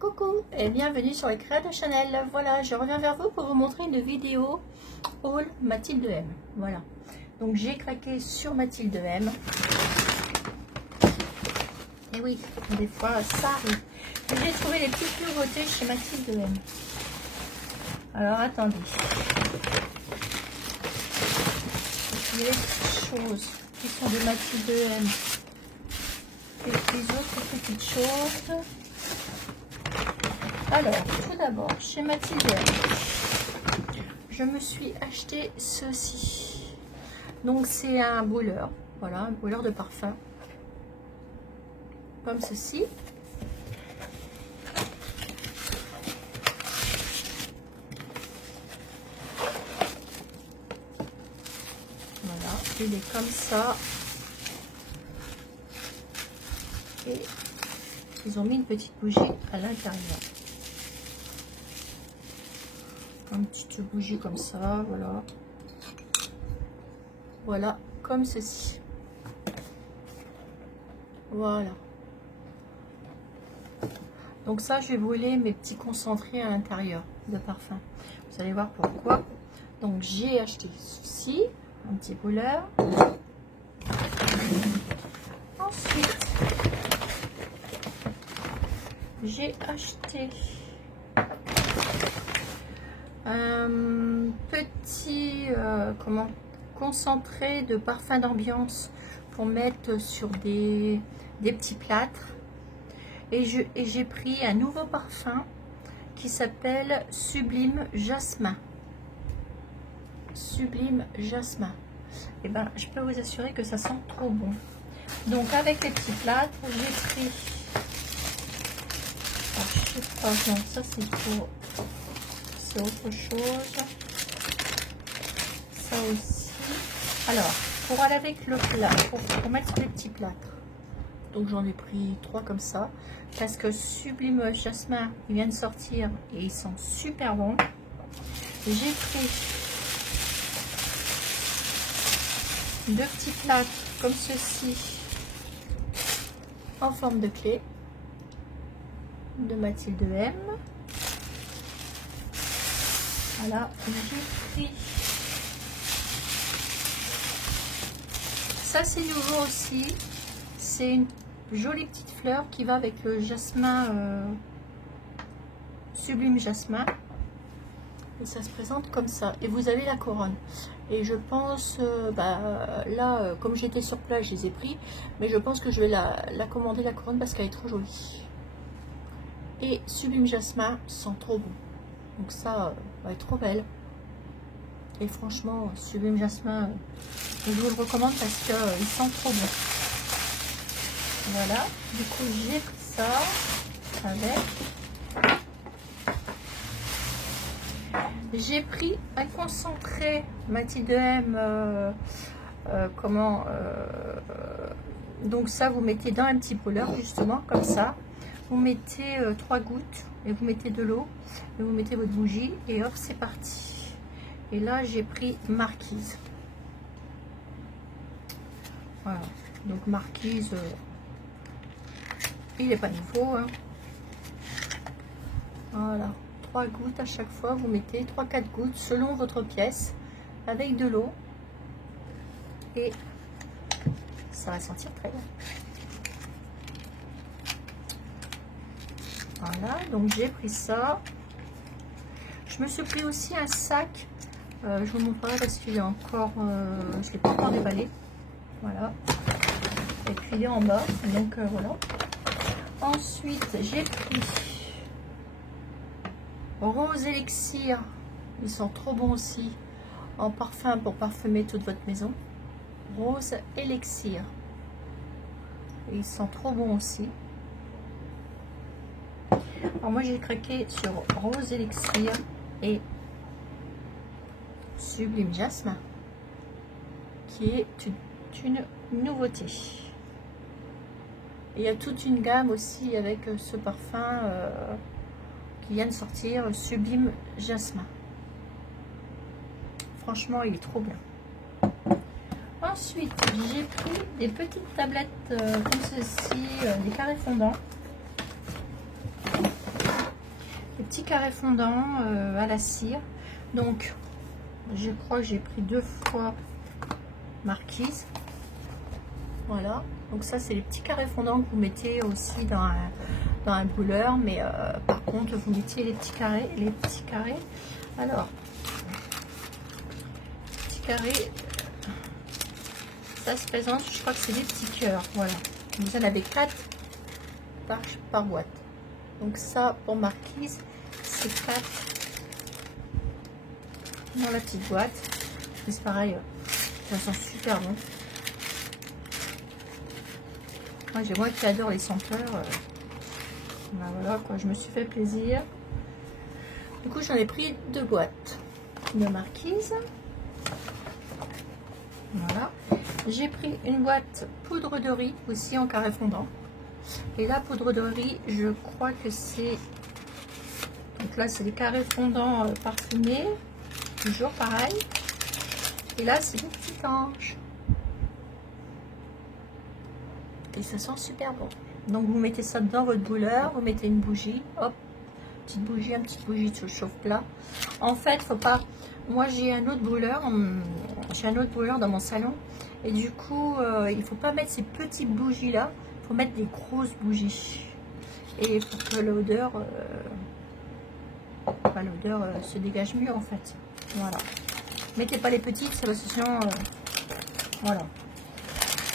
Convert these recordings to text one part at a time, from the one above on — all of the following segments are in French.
Coucou et bienvenue sur les créas de Chanel. Voilà, je reviens vers vous pour vous montrer une vidéo haul Mathilde M. Voilà, donc j'ai craqué sur Mathilde M. Et oui, des fois ça arrive. J'ai trouvé les petites nouveautés chez Mathilde M. Alors attendez, il y a des choses qui sont de Mathilde M et les autres petites choses. Alors, tout d'abord, chez Mathilde M, je me suis acheté ceci. Donc, c'est un brûleur. Voilà, un brûleur de parfum. Comme ceci. Voilà, il est comme ça. Et ils ont mis une petite bougie à l'intérieur. Une petite bougie comme ça, voilà. Voilà, comme ceci. Voilà. Donc ça, je vais brûler mes petits concentrés à l'intérieur de parfum. Vous allez voir pourquoi. Donc j'ai acheté ceci, un petit brûleur. Ensuite, j'ai acheté un petit concentré de parfum d'ambiance pour mettre sur des petits plâtres. Et j'ai pris un nouveau parfum qui s'appelle Sublime Jasmin. Sublime Jasmin. Et ben, je peux vous assurer que ça sent trop bon. Donc avec les petits plâtres, j'ai pris. Alors, je sais pas, non, ça c'est pour. C'est autre chose. Ça aussi. Alors, pour aller avec le plat, pour mettre sur les petits plâtres. Donc j'en ai pris 3 comme ça. Parce que Sublime Jasmin, il vient de sortir et il sent super bon. J'ai pris 2 petits plâtres comme ceci en forme de clé de Mathilde M. Voilà, j'ai pris ça, c'est nouveau aussi, c'est une jolie petite fleur qui va avec le jasmin, Sublime Jasmin, et ça se présente comme ça, et vous avez la couronne. Et je pense, là, comme j'étais sur place, je les ai pris, mais je pense que je vais la commander, la couronne, parce qu'elle est trop jolie. Et Sublime Jasmin sent trop bon. Donc ça, elle est trop belle. Et franchement, Sublime Jasmin, je vous le recommande parce qu'il sent trop bon. Voilà. Du coup, j'ai pris ça avec. J'ai pris un concentré Mathilde M. Donc ça, vous mettez dans un petit brûleur, justement, comme ça. Vous mettez 3 gouttes et vous mettez de l'eau et vous mettez votre bougie et hop, c'est parti. Et là, j'ai pris Marquise. Voilà. Donc Marquise, il n'est pas nouveau. Hein. Voilà. 3 gouttes à chaque fois. Vous mettez 3-4 gouttes selon votre pièce avec de l'eau. Et ça va sentir très bon. Voilà, donc j'ai pris ça. Je me suis pris aussi un sac. Je vous montrerai parce qu'il est encore. Je ne l'ai pas encore déballé. Voilà. Et puis il est en bas. Donc voilà. Ensuite, j'ai pris Rose Elixir. Ils sont trop bons aussi. En parfum pour parfumer toute votre maison. Rose Elixir. Et ils sont trop bons aussi. Alors moi j'ai craqué sur Rose Elixir et Sublime Jasmin, qui est une nouveauté. Et il y a toute une gamme aussi avec ce parfum qui vient de sortir, Sublime Jasmin. Franchement, il est trop bien. Ensuite, j'ai pris des petites tablettes comme ceci, des carrés fondants. petits carrés fondants à la cire. Donc, je crois que j'ai pris 2 fois Marquise. Voilà. Donc ça, c'est les petits carrés fondants que vous mettez aussi dans un bouleur. Mais par contre, vous mettiez les petits carrés. Alors, petits carrés, ça se présente, je crois que c'est des petits cœurs. Voilà. Vous en avez 4 par boîte. Donc ça, pour Marquise, c'est 4 dans la petite boîte. C'est pareil, ça sent super bon. Moi qui adore les senteurs, ben voilà quoi, je me suis fait plaisir. Du coup, j'en ai pris 2 boîtes de Marquise. Voilà. J'ai pris une boîte poudre de riz aussi en carré fondant. Et la poudre de riz, je crois que c'est... Donc là, c'est des carrés fondants parfumés. Toujours pareil. Et là, c'est des petits anges. Et ça sent super bon. Donc, vous mettez ça dans votre bouleur. Vous mettez une bougie. Hop. Petite bougie, une petite bougie de chauffe-plat. En fait, faut pas... Moi, j'ai un autre bouleur. J'ai un autre bouleur dans mon salon. Et du coup, il faut pas mettre ces petites bougies-là. Il faut mettre des grosses bougies. Et pour que l'odeur... l'odeur se dégage mieux, en fait. Voilà. Mettez pas les petites, ça va se sinon... voilà.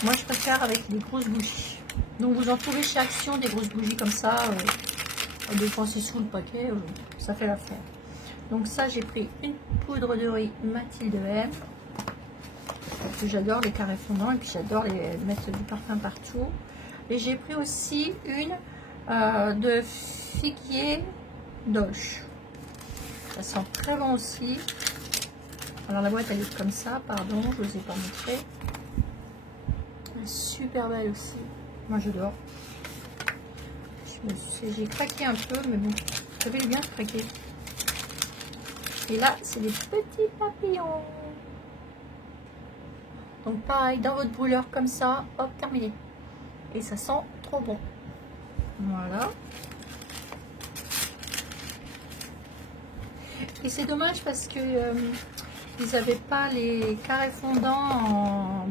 Moi, je préfère avec les grosses bougies. Donc, vous en trouvez chez Action des grosses bougies comme ça. Dépenser sous le paquet, ça fait l'affaire. Donc ça, j'ai pris une poudre de riz Mathilde M. Parce que j'adore les carrés fondants et puis j'adore les mettre du parfum partout. Et j'ai pris aussi une de figuier Dolce. Ça sent très bon aussi. Alors la boîte elle est comme ça, pardon, je ne vous ai pas montré. Elle est super belle aussi. Moi j'adore. J'ai craqué un peu, mais bon, j'avais bien craqué. Et là, c'est des petits papillons. Donc pareil, dans votre brûleur comme ça, hop, terminé. Et ça sent trop bon. Voilà. Et c'est dommage parce que ils n'avaient pas les carrés fondants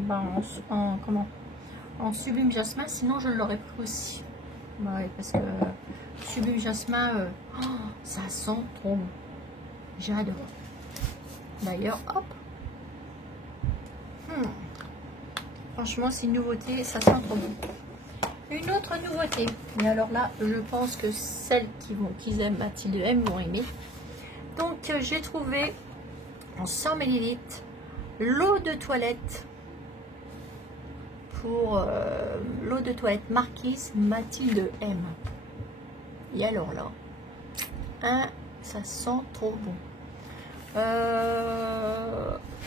en sublime jasmin, sinon je l'aurais pris aussi. Ouais, parce que sublime jasmin, ça sent trop bon. J'adore. D'ailleurs, hop. Franchement, c'est une nouveauté, ça sent trop bon. Une autre nouveauté. Mais alors là, je pense que celles qui aiment Mathilde M vont aimer. Donc, j'ai trouvé en 100 ml l'eau de toilette. Pour l'eau de toilette Marquise Mathilde M. Et alors là, ça sent trop bon.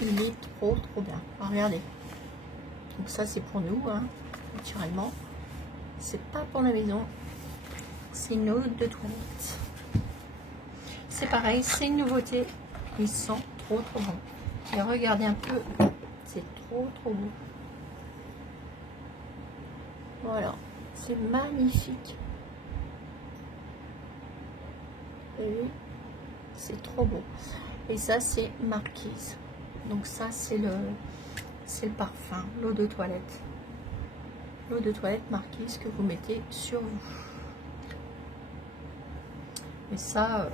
Il est trop bien. Alors, regardez. Donc ça c'est pour nous, hein, naturellement. C'est pas pour la maison. C'est une eau de toilette. C'est pareil, c'est une nouveauté. Il sent trop bon. Et regardez un peu, c'est trop beau. Voilà, c'est magnifique. Et c'est trop beau. Et ça, c'est Marquise. Donc ça, c'est le parfum, l'eau de toilette. L'eau de toilette Marquise que vous mettez sur vous. Et ça,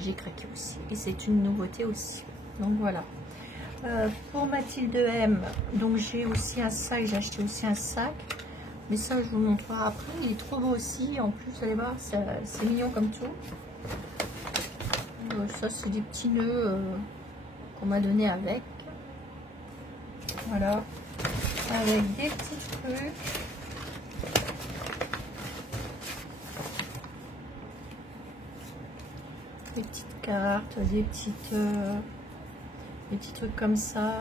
j'ai craqué aussi. Et c'est une nouveauté aussi. Donc voilà. Pour Mathilde M, donc j'ai aussi un sac, j'ai acheté aussi un sac, mais ça je vous montrerai après. Il est trop beau aussi, en plus vous allez voir, c'est mignon comme tout. Ça c'est des petits nœuds qu'on m'a donné avec, voilà, avec des petits trucs. Des petites cartes, des petits trucs comme ça.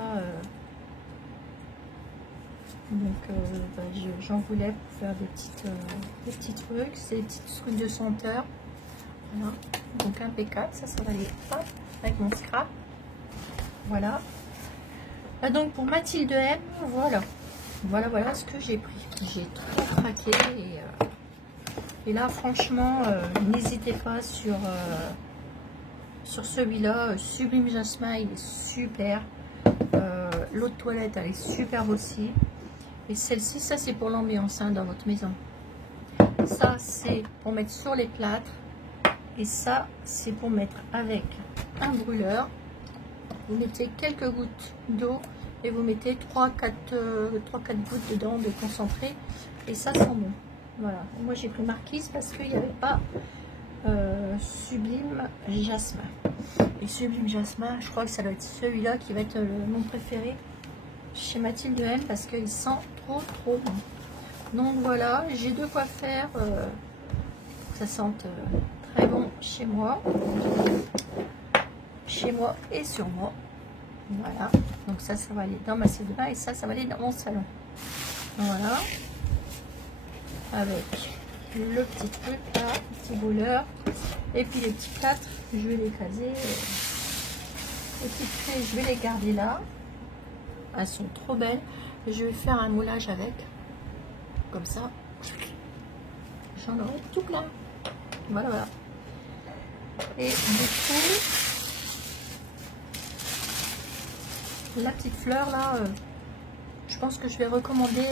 Donc j'en voulais pour faire des petits trucs. C'est des petits trucs de senteur. Voilà. Donc impeccable. Ça va aller hop, avec mon scrap. Voilà. Donc pour Mathilde M, voilà ce que j'ai pris. J'ai trop craqué Et là, franchement, n'hésitez pas sur celui-là. Sublime Jasmin, il est super. L'eau de toilette, elle est superbe aussi. Et celle-ci, ça c'est pour l'ambiance dans votre maison. Ça, c'est pour mettre sur les plâtres. Et ça, c'est pour mettre avec un brûleur. Vous mettez quelques gouttes d'eau et vous mettez 3-4 gouttes dedans de concentré. Et ça sent bon. Voilà. Moi, j'ai pris Marquise parce qu'il n'y avait pas Sublime Jasmin. Et Sublime Jasmin, je crois que ça doit être celui-là qui va être mon préféré chez Mathilde M parce qu'il sent trop bon. Donc voilà, j'ai de quoi faire pour que ça sente très bon chez moi et sur moi. Voilà, donc ça va aller dans ma salle de bain et ça va aller dans mon salon. Voilà, avec le petit truc là, le petit brûleur et puis les petits plâtres, je vais les caser. Les petites clés, je vais les garder là. Elles sont trop belles. Je vais faire un moulage avec, comme ça. J'en aurai tout plein. Voilà. Et du coup, la petite fleur là, je pense que je vais recommander.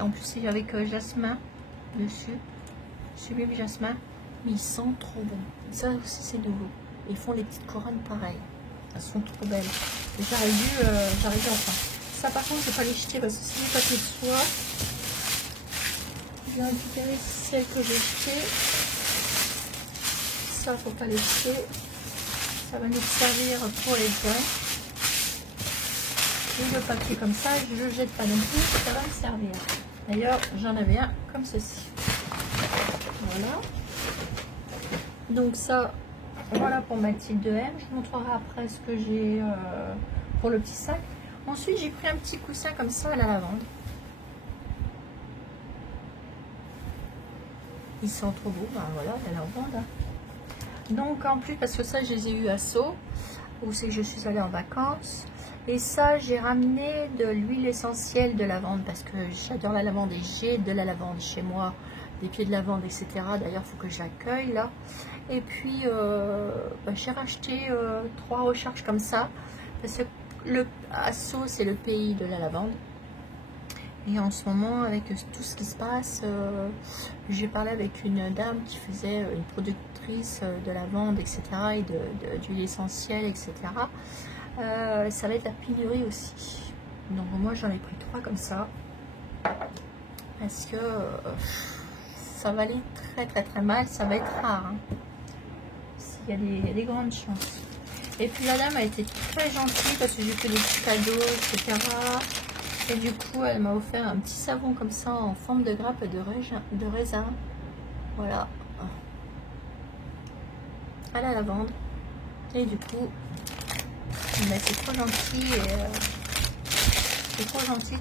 En plus, c'est avec jasmin dessus, Sublime Jasmin, mais ils sentent trop bon. Ça aussi, c'est nouveau. Ils font les petites couronnes pareilles. Elles sont trop belles. J'arrive enfin. Ça, par contre, je ne vais pas les jeter parce que c'est du papier de soie. Je vais récupérer celles que j'ai jetées. Ça, faut pas les jeter. Ça va nous servir pour les joints. Et le papier comme ça, je ne le jette pas non plus, ça va me servir. D'ailleurs, j'en avais un comme ceci. Voilà. Donc ça, voilà pour Mathilde M. Je vous montrerai après ce que j'ai pour le petit sac. Ensuite, j'ai pris un petit coussin comme ça à la lavande. Il sent trop beau, ben voilà, la lavande. Donc en plus, parce que ça, je les ai eu à Sceaux, où c'est que je suis allée en vacances. Et ça, j'ai ramené de l'huile essentielle de lavande, parce que j'adore la lavande et j'ai de la lavande chez moi, des pieds de lavande, etc. D'ailleurs, il faut que je l'accueille là. Et puis, j'ai racheté 3 recharges comme ça, parce que à Sceaux, c'est le pays de la lavande. Et en ce moment, avec tout ce qui se passe, j'ai parlé avec une dame qui faisait une productrice de lavande, etc. et d'huile essentielle, etc. Ça va être la pénurie aussi. Donc moi, j'en ai pris 3 comme ça. Parce que ça va aller très mal. Ça va être rare. Hein. Il y a des grandes chances. Et puis la dame a été très gentille parce que j'ai fait des petits cadeaux, etc. Et du coup, elle m'a offert un petit savon comme ça en forme de grappe de raisin. Voilà. À la lavande. Et du coup, ben, c'est trop gentil. C'est trop gentil.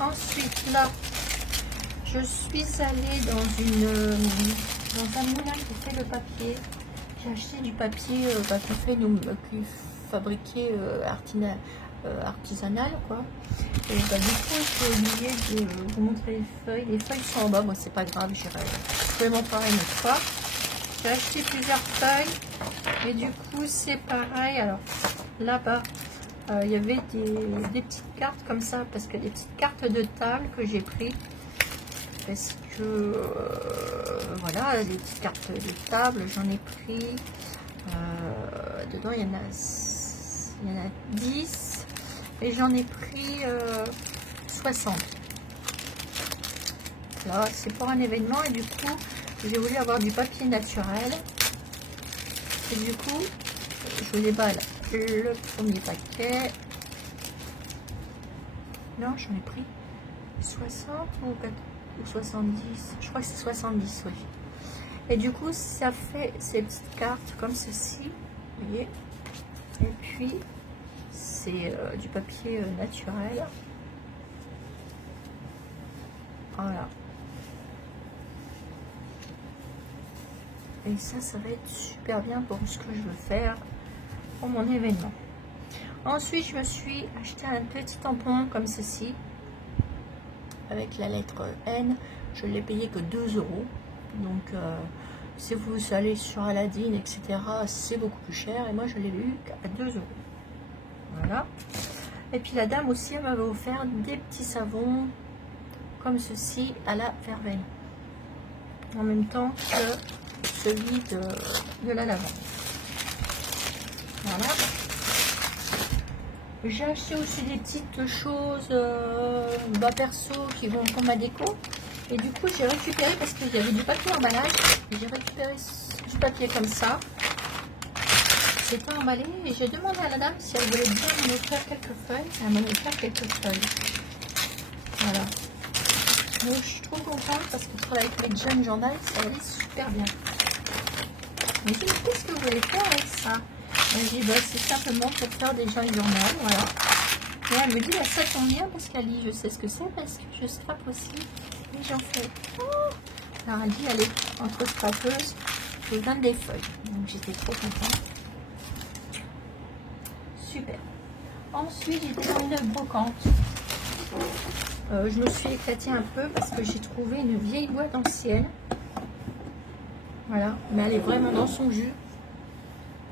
Ensuite, là, je suis allée dans un moulin qui fait le papier. J'ai acheté du papier qui fabriqué artisanal, quoi. Et bah, du coup, j'ai oublié de vous montrer les feuilles. Les feuilles sont en bas, moi c'est pas grave, je vais montrer une autre fois. J'ai acheté plusieurs feuilles et du coup c'est pareil. Alors là-bas, il y avait des petites cartes comme ça, parce que des petites cartes de table que j'ai pris. Parce que voilà, les petites cartes de table, j'en ai pris. Dedans, il y en a 10 et j'en ai pris 60. Là, c'est pour un événement et du coup, j'ai voulu avoir du papier naturel. Et du coup, je vous déballe le premier paquet. Non, j'en ai pris 60 ou 70. Je crois que c'est 70, oui. Et du coup, ça fait ces petites cartes comme ceci, vous voyez. Et puis, c'est du papier naturel. Voilà. Et ça va être super bien pour ce que je veux faire pour mon événement. Ensuite, je me suis acheté un petit tampon comme ceci, avec la lettre N. Je l'ai payé que 2 euros. Donc, si vous allez sur Aladdin, etc., c'est beaucoup plus cher. Et moi, je l'ai eu à 2 euros. Voilà. Et puis, la dame aussi, elle m'avait offert des petits savons comme ceci à la verveine. En même temps que celui de la lavande. Voilà. J'ai acheté aussi des petites choses perso qui vont pour ma déco. Et du coup, j'ai récupéré, parce qu'il y avait du papier emballage, j'ai récupéré du papier comme ça. C'est pas emballé. Et j'ai demandé à la dame si elle voulait bien m'en offrir quelques feuilles. Elle m'en a offert quelques feuilles. Voilà. Donc, je suis trop contente parce que travailler avec Jeunes Journal, ça allait super bien. Mais j'ai dit, qu'est-ce que vous voulez faire avec ça? Elle dit, bah, c'est simplement pour faire des Jeunes Journal, voilà. Et elle me dit, bah, ça tombe bien parce qu'elle dit, je sais ce que c'est parce que je scrape aussi. Et j'en fais. Oh, alors elle dit, allez, entre scrapeuses, je vous donne des feuilles. Donc j'étais trop contente. Super. Ensuite, j'étais dans une brocante. Je me suis éclatée un peu parce que j'ai trouvé une vieille boîte ancienne. Voilà, mais elle est vraiment dans son jus.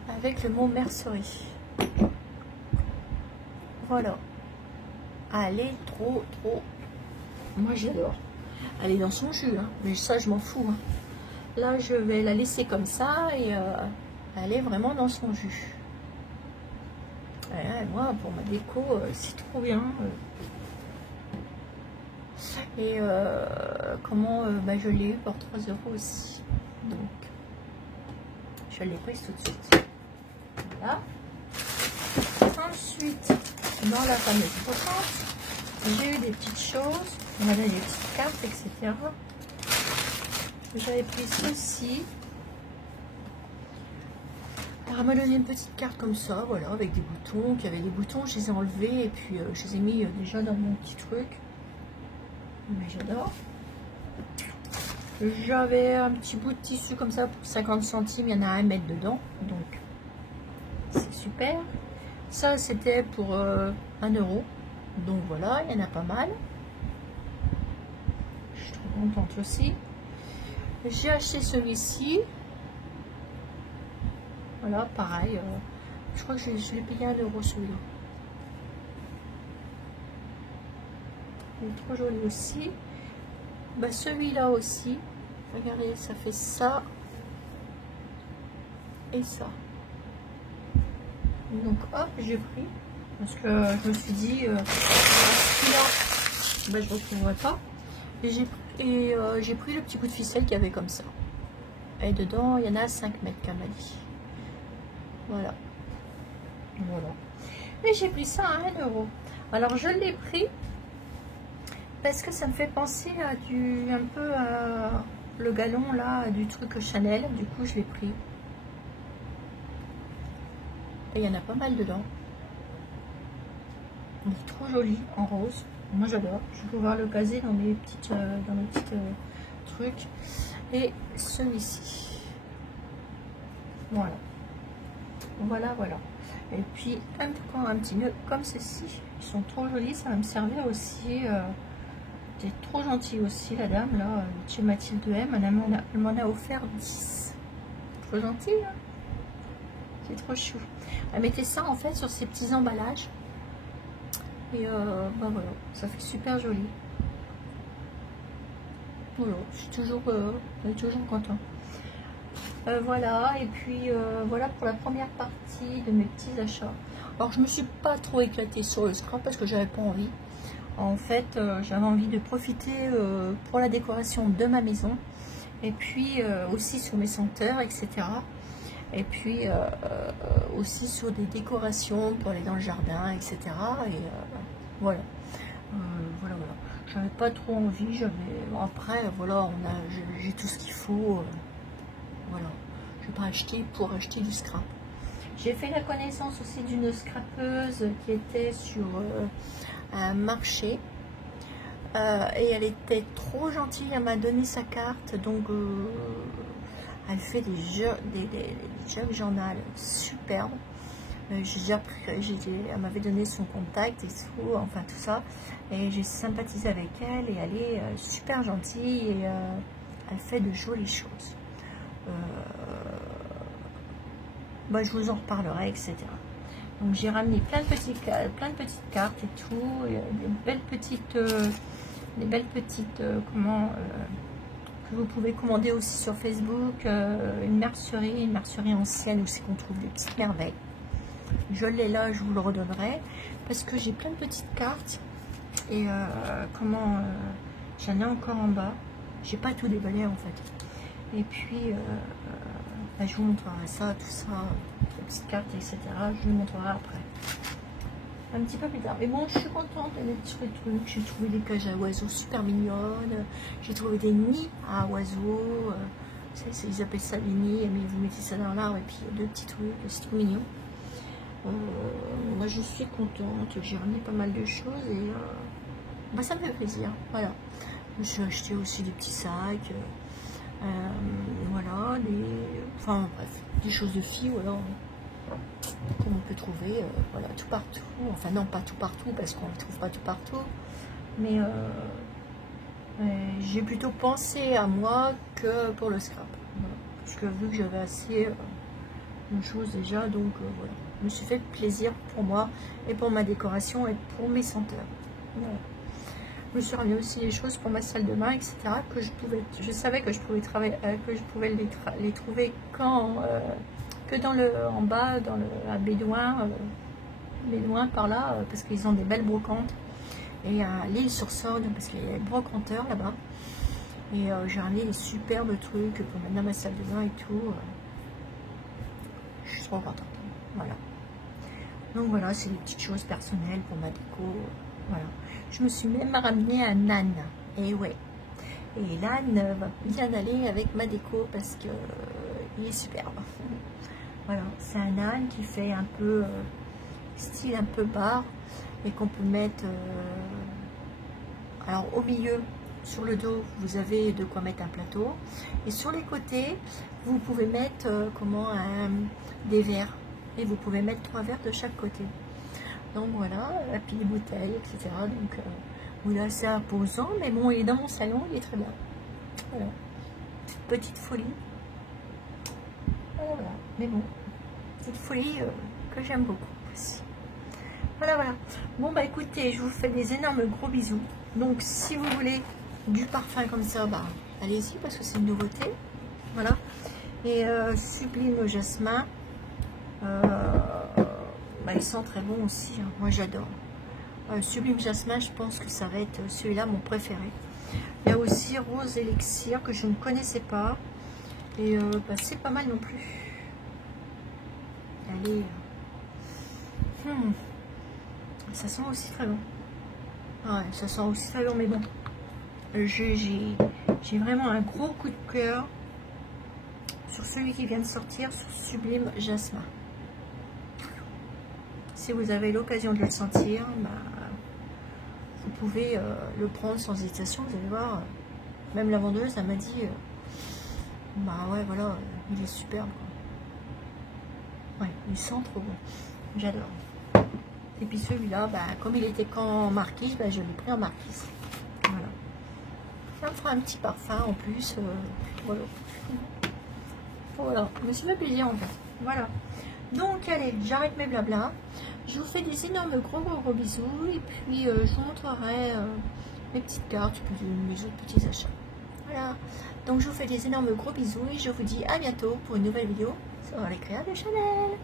Avec le mot mercerie. Voilà. Elle est trop. Moi, j'adore. Elle est dans son jus, hein. Mais ça, je m'en fous. Hein. Là, je vais la laisser comme ça et elle est vraiment dans son jus. Et moi, pour ma déco, c'est trop bien. Et comment je l'ai eu pour 3 euros aussi. Donc, je l'ai prise tout de suite. Voilà. Ensuite, dans la fameuse brocante, j'ai eu des petites choses. On avait des petites cartes, etc. J'avais pris ceci. Elle m'a donné une petite carte comme ça, voilà, avec des boutons. Qui avait des boutons, je les ai enlevés et puis je les ai mis déjà dans mon petit truc. Mais j'adore. J'avais un petit bout de tissu comme ça pour 50 centimes. Il y en a à 1 mètre dedans. Donc, c'est super. Ça, c'était pour 1 euro. Donc voilà, il y en a pas mal. Je suis trop contente aussi. J'ai acheté celui-ci. Voilà, pareil. Je crois que je l'ai payé 1 euro celui-là. Il est trop joli aussi. Bah, celui-là aussi. Regardez, ça fait ça. Et ça. Donc hop, j'ai pris. Parce que je me suis dit, celui-là, bah, je ne retrouverai pas. Et j'ai pris le petit bout de ficelle qu'il y avait comme ça. Et dedans, il y en a 5 mètres qu'elle m'a dit. Voilà. Voilà. Et j'ai pris ça à 1 euro. Alors je l'ai pris parce que ça me fait penser à un peu à le galon là du truc Chanel. Du coup, je l'ai pris. Et il y en a pas mal dedans. Il est trop joli en rose. Moi j'adore. Je vais pouvoir le caser dans mes petites trucs. Et celui-ci. Voilà. Voilà. Et puis encore un petit nœud comme ceci. Ils sont trop jolis. Ça va me servir aussi. C'est trop gentil aussi la dame là. Chez Mathilde M. Elle m'en a offert 10. Trop gentil. Hein, c'est trop chou. Elle mettait ça en fait sur ses petits emballages. Et voilà, ça fait super joli. Voilà, je suis toujours content. Voilà, et puis voilà pour la première partie de mes petits achats. Alors je me suis pas trop éclatée sur le scrap parce que j'avais pas envie. En fait, j'avais envie de profiter pour la décoration de ma maison. Et puis aussi sur mes senteurs, etc. Et puis aussi sur des décorations pour aller dans le jardin, etc. Et voilà. Voilà. J'avais pas trop envie. Après, voilà, j'ai tout ce qu'il faut. Voilà. Je vais pas acheter pour acheter du scrap. J'ai fait la connaissance aussi d'une scrapeuse qui était sur un marché. Et elle était trop gentille. Elle m'a donné sa carte. Donc, elle fait des jeux journal superbes. Elle m'avait donné son contact et tout, enfin tout ça. Et j'ai sympathisé avec elle et elle est super gentille et elle fait de jolies choses. Bah, je vous en reparlerai, etc. Donc j'ai ramené plein de petites cartes et tout, et des belles petites que vous pouvez commander aussi sur Facebook, une mercerie ancienne où c'est qu'on trouve des petites merveilles. Je l'ai là, je vous le redonnerai parce que j'ai plein de petites cartes et j'en ai encore en bas. J'ai pas tout déballé en fait. Et puis bah, je vous montrerai ça, tout ça, les petites cartes, etc. Je vous montrerai après. Un petit peu plus tard. Mais bon, je suis contente de mes petits trucs. J'ai trouvé des cages à oiseaux super mignonnes. J'ai trouvé des nids à oiseaux. Ils appellent ça des nids, mais vous mettez ça dans l'arbre et puis il y a deux petits trucs. C'est trop mignon. Moi, je suis contente. J'ai ramené pas mal de choses et bah, ça me fait plaisir. Voilà. Je me suis acheté aussi des petits sacs. Voilà. Enfin, bref, des choses de filles. Voilà. Qu'on peut trouver voilà, tout partout, enfin non pas tout partout parce qu'on ne le trouve pas tout partout, mais j'ai plutôt pensé à moi que pour le scrap, voilà. Parce que vu que j'avais assez de choses déjà, donc voilà, je me suis fait plaisir pour moi et pour ma décoration et pour mes senteurs. Voilà. Je me suis ramené aussi des choses pour ma salle de bain, etc. que je savais que je pouvais travailler, que je pouvais les trouver quand que en bas, à Bédouin, par là, parce qu'ils ont des belles brocantes. Et à l'Île-sur-Sorgue, parce qu'il y a des brocanteurs là-bas. Et j'ai ramené des superbes trucs pour mettre dans ma salle de bain et tout. Je suis trop contente. Voilà. Donc voilà, c'est des petites choses personnelles pour ma déco. Voilà. Je me suis même ramené un âne. Et ouais. Et l'âne va bien aller avec ma déco parce que il est superbe. Voilà, c'est un âne qui fait un peu style un peu bar et qu'on peut mettre alors au milieu, sur le dos, vous avez de quoi mettre un plateau et sur les côtés, vous pouvez mettre des verres et vous pouvez mettre 3 verres de chaque côté. Donc voilà, et puis des bouteilles, etc. Donc voilà, c'est imposant, mais bon, il est dans mon salon, il est très bien. Voilà, petite folie. Voilà, mais bon, cette folie que j'aime beaucoup aussi. Voilà, voilà. Bon, bah écoutez, je vous fais des énormes gros bisous. Donc, si vous voulez du parfum comme ça, bah allez-y, parce que c'est une nouveauté. Voilà. Et Sublime Jasmin. Bah, il sent très bon aussi. Hein. Moi, j'adore. Sublime Jasmin, je pense que ça va être celui-là, mon préféré. Il y a aussi Rose Elixir, que je ne connaissais pas. Et bah, c'est pas mal non plus. Allez. Ça sent aussi très bon. Ouais, ça sent aussi très bon, mais bon. J'ai vraiment un gros coup de cœur sur celui qui vient de sortir, sur Sublime Jasmin. Si vous avez l'occasion de le sentir, bah, vous pouvez le prendre sans hésitation. Vous allez voir, même la vendeuse, elle m'a dit, bah ouais, voilà, il est superbe. Ouais, il sent trop bon. J'adore. Et puis celui-là, bah, comme il était qu'en marquise, bah, je l'ai pris en marquise. Voilà. Ça me fera un petit parfum en plus. Voilà. Voilà. Je me suis fait plaisir en fait. Voilà. Donc allez, j'arrête mes blabla. Je vous fais des énormes gros bisous. Et puis je vous montrerai mes petites cartes et puis mes autres petits achats. Voilà. Donc je vous fais des énormes gros bisous et je vous dis à bientôt pour une nouvelle vidéo sur les créas de Chanel.